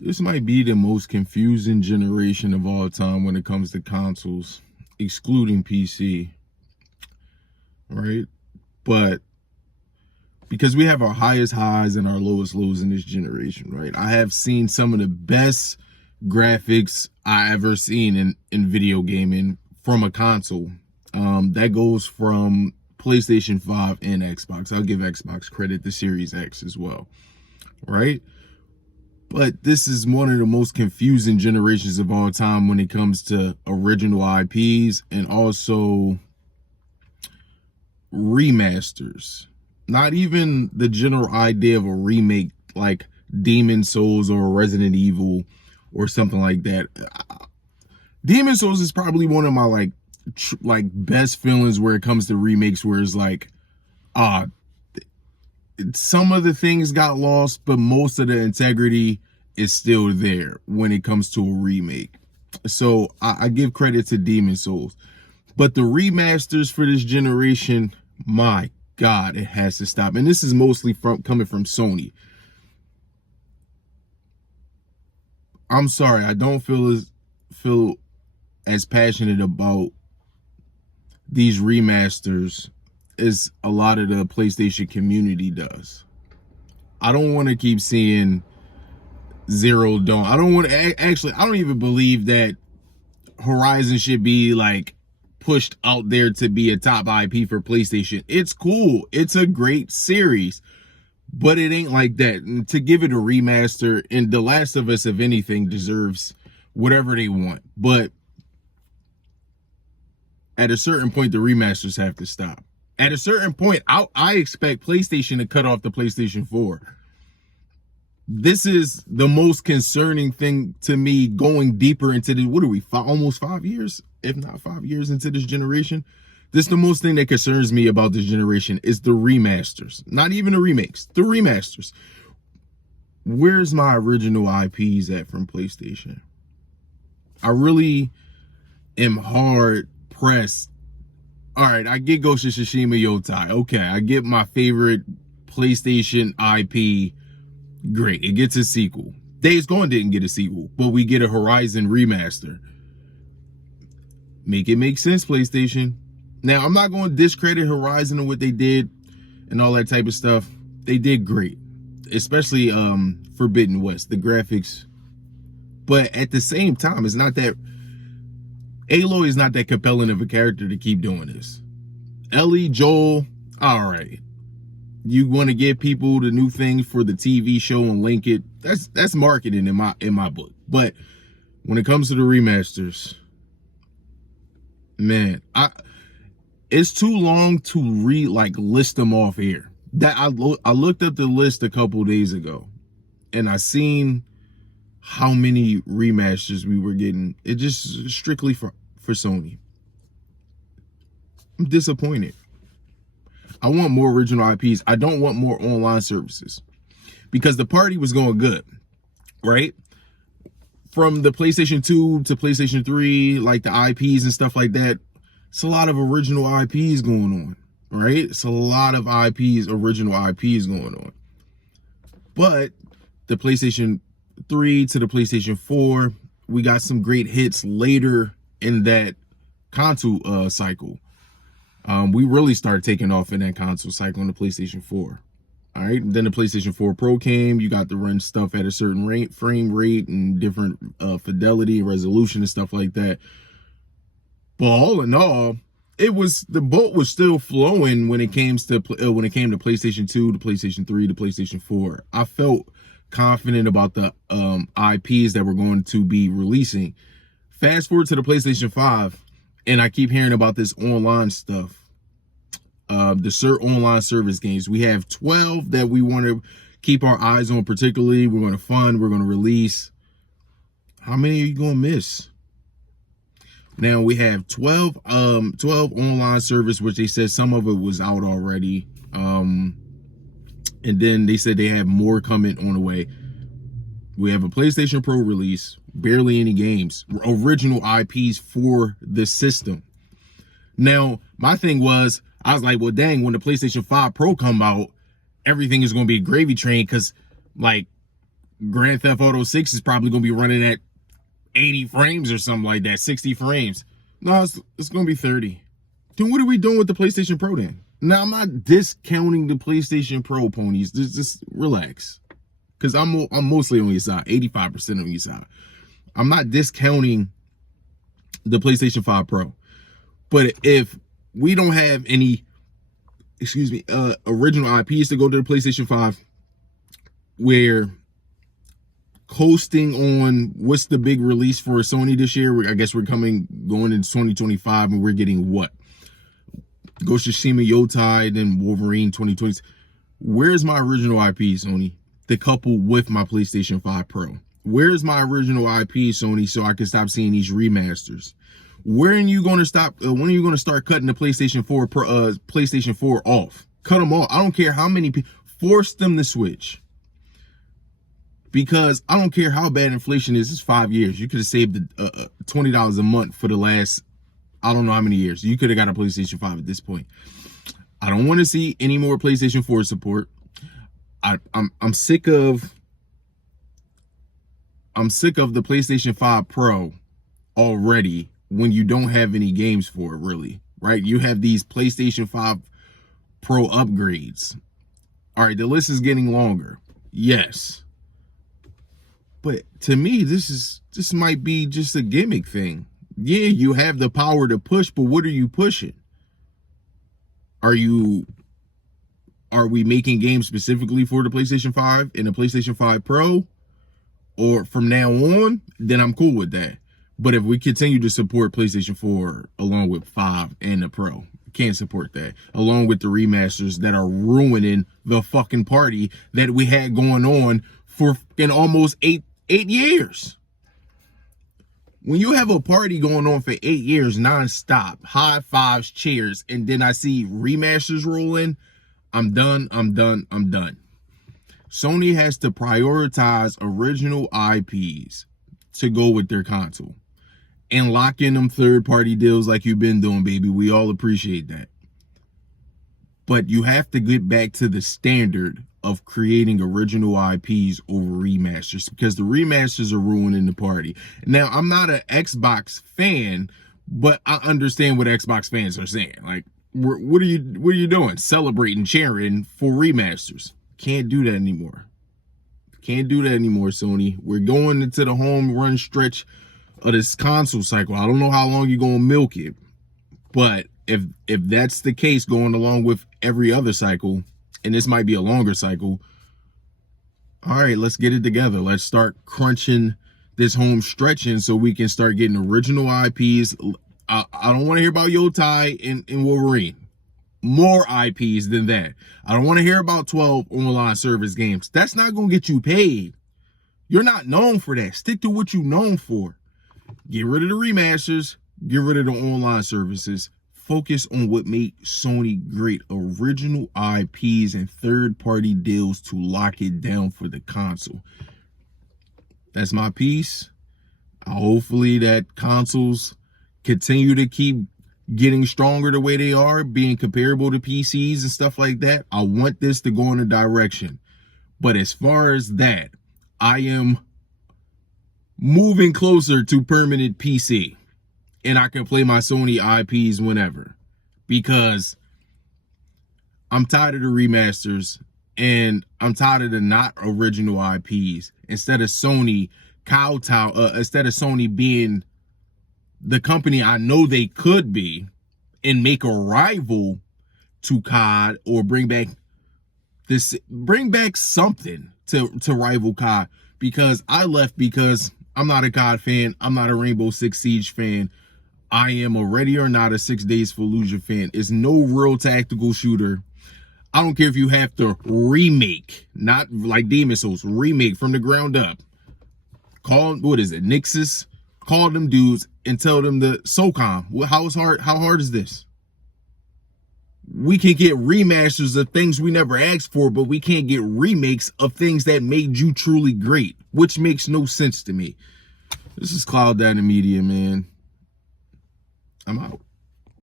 This might be the most confusing generation of all time when it comes to consoles, excluding PC, right? But because we have our highest highs and our lowest lows in this generation, right? I have seen some of the best graphics I ever seen in video gaming from a console. That goes from PlayStation 5 and Xbox. I'll give Xbox credit, the Series X as well, right? But this is one of the most confusing generations of all time when it comes to original IPs and also remasters. Not even the general idea of a remake like Demon Souls or Resident Evil or something like that. Demon Souls is probably one of my like best feelings where it comes to remakes, where it's like, some of the things got lost, but most of the integrity is still there when it comes to a remake. So I give credit to Demon Souls. But the remasters for this generation, my God, it has to stop. And this is mostly coming from Sony. I'm sorry, I don't feel as passionate about these remasters as a lot of the PlayStation community does. I don't want to keep seeing Zero Dawn. I don't want to actually, I don't even believe that Horizon should be like pushed out there to be a top IP for PlayStation. It's cool. It's a great series, but it ain't like that. And to give it a remaster, and The Last of Us, if anything, deserves whatever they want. But at a certain point, the remasters have to stop. At a certain point, I expect PlayStation to cut off the PlayStation 4. This is the most concerning thing to me, going deeper into the, what are we, almost 5 years, if not 5 years into this generation. This is the most thing that concerns me about this generation, is the remasters. Not even the remakes, the remasters. Where's my original IPs at from PlayStation? I really am hard pressed. All right, I get Ghost of Tsushima Yotai. Okay, I get my favorite PlayStation IP. Great, it gets a sequel. Days Gone didn't get a sequel, but we get a Horizon remaster. Make it make sense, PlayStation. Now, I'm not going to discredit Horizon and what they did and all that type of stuff. They did great, especially Forbidden West, the graphics. But at the same time, it's not that, Aloy is not that compelling of a character to keep doing this. Ellie, Joel, all right. You want to give people the new things for the TV show and link it. That's marketing in my book. But when it comes to the remasters, man, it's too long to list them off here. That I looked up the list a couple days ago, and I seen how many remasters we were getting. It just strictly for Sony. I'm disappointed. I want more original IPs. I don't want more online services, because the party was going good, right? From the PlayStation 2 to PlayStation 3, like the IPs and stuff like that, it's a lot of original IPs going on, right? It's a lot of original IPs going on. But the PlayStation 3 to the PlayStation 4, we got some great hits later in that console cycle. We really started taking off in that console cycle on the PlayStation 4. All right, and then the PlayStation 4 Pro came. You got to run stuff at a certain frame rate and different fidelity and resolution and stuff like that. But all in all, the boat was still flowing when it came to PlayStation 2, to PlayStation 3, to PlayStation 4. I felt confident about the IPs that we're going to be releasing. Fast forward to the PlayStation 5, and I keep hearing about this online stuff. The online service games. We have 12 that we want to keep our eyes on, particularly. We're going to fund, we're going to release. How many are you going to miss? Now we have 12 online service, which they said some of it was out already. And then they said they have more coming on the way. We have a PlayStation Pro release, barely any games, original IPs for the system. Now, my thing was, I was like, well, dang, when the PlayStation 5 Pro come out, everything is going to be a gravy train, because, like, Grand Theft Auto 6 is probably going to be running at 80 frames or something like that, 60 frames. No, it's going to be 30. Then what are we doing with the PlayStation Pro then? Now, I'm not discounting the PlayStation Pro, ponies. Just relax. Because I'm mostly on your side, 85% on your side. I'm not discounting the PlayStation 5 Pro. But if we don't have any, original IPs to go to the PlayStation 5, we're coasting on what's the big release for Sony this year. I guess we're going into 2025 and we're getting what? Ghost of Tsushima, Yotai, then Wolverine 2020. Where's my original IP, Sony? To couple with my PlayStation 5 Pro. Where's my original IP, Sony, so I can stop seeing these remasters? When are you going to stop? When are you going to start cutting the PlayStation 4 PlayStation 4 off? Cut them off. I don't care how many people. Force them to switch. Because I don't care how bad inflation is. It's 5 years. You could have saved $20 a month for the last, I don't know how many years. You could have got a PlayStation 5 at this point. I don't want to see any more PlayStation 4 support. I'm sick of the PlayStation 5 Pro already when you don't have any games for it, really, right? You have these PlayStation 5 Pro upgrades. All right, the list is getting longer. Yes. But to me, this might be just a gimmick thing. Yeah, you have the power to push, but what are you pushing? Are we making games specifically for the PlayStation 5 and the PlayStation 5 Pro? Or from now on, then I'm cool with that. But if we continue to support PlayStation 4 along with 5 and the Pro, can't support that. Along with the remasters that are ruining the fucking party that we had going on for in almost eight years. When you have a party going on for 8 years nonstop, high fives, cheers, and then I see remasters rolling, I'm done. Sony has to prioritize original IPs to go with their console and lock in them third-party deals like you've been doing, baby. We all appreciate that. But you have to get back to the standard of creating original IPs over remasters, because the remasters are ruining the party. Now, I'm not an Xbox fan, but I understand what Xbox fans are saying. Like, what are you doing? Celebrating, cheering for remasters. Can't do that anymore. Can't do that anymore, Sony. We're going into the home run stretch of this console cycle. I don't know how long you're gonna milk it, but if that's the case, going along with every other cycle, and this might be a longer cycle, all right, let's get it together. Let's start crunching this home stretch in so we can start getting original IPs. I don't want to hear about Yotai and Wolverine. More IPs than that. I don't want to hear about 12 online service games. That's not going to get you paid. You're not known for that. Stick to what you're known for. Get rid of the remasters. Get rid of the online services. Focus on what made Sony great. Original IPs and third-party deals to lock it down for the console. That's my piece. Hopefully that consoles continue to keep getting stronger the way they are, being comparable to PCs and stuff like that. I want this to go in a direction. But as far as that, I am moving closer to permanent PC. And I can play my Sony IPs whenever. Because I'm tired of the remasters. And I'm tired of the not original IPs. Instead of Sony being the company I know they could be and make a rival to COD, or bring back something to rival COD, because I left because I'm not a COD fan. I'm not a Rainbow Six Siege fan. I am a Ready or Not a 6 Days Fallujah fan. It's no real tactical shooter. I don't care if you have to remake, not like Demon's Souls, remake from the ground up. Call, what is it, Nixus? Call them dudes and tell them the SOCOM. How hard is this? We can get remasters of things we never asked for, but we can't get remakes of things that made you truly great, which makes no sense to me. This is Cloud Data Media, man. I'm out.